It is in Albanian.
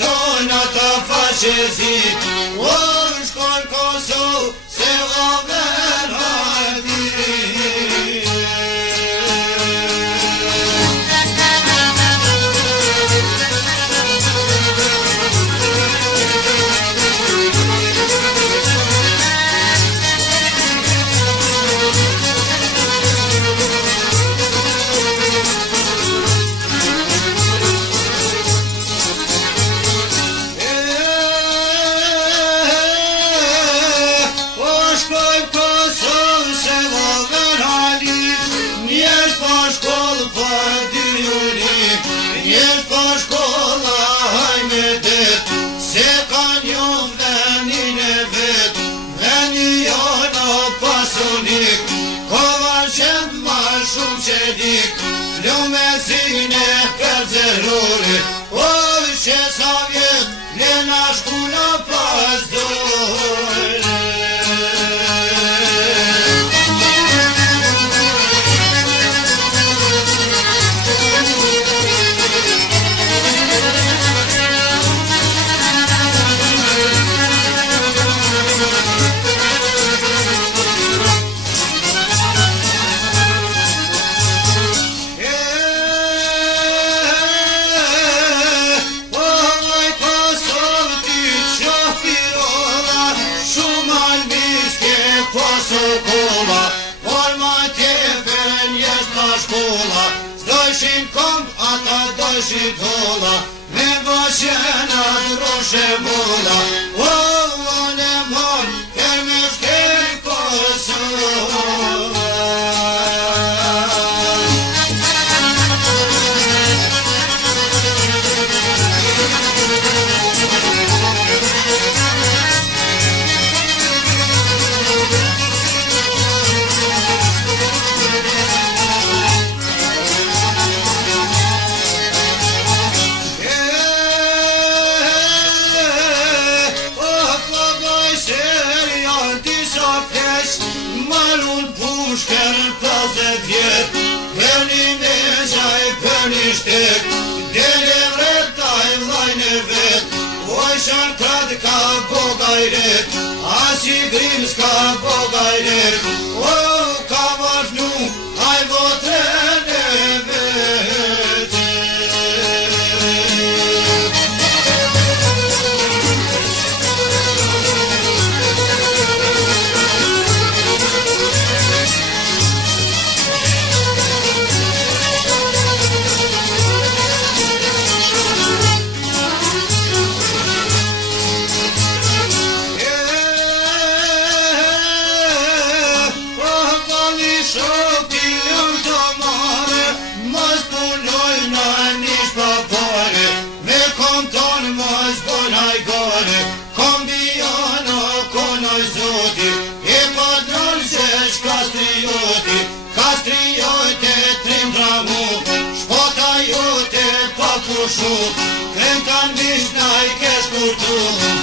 tonë ata faqezit, o shkon Kosovë se oven hajdi. Lumezin e Kërzerurit, o që sa vjet ne na shkuna pas dore. Dojshin komp, ata dojshin tolla, me bashena droshe molla, o ne mor, e me shkel Kosovë. Shker 50 vjet, përni me qaj, përni shtek, dele vretaj vlajnë e vet, oj shartrat ka bogajret, as i grim s'ka bogajret, o ka vazhnu, aj votren e vet. Krem kanë vishna I kesh kurtu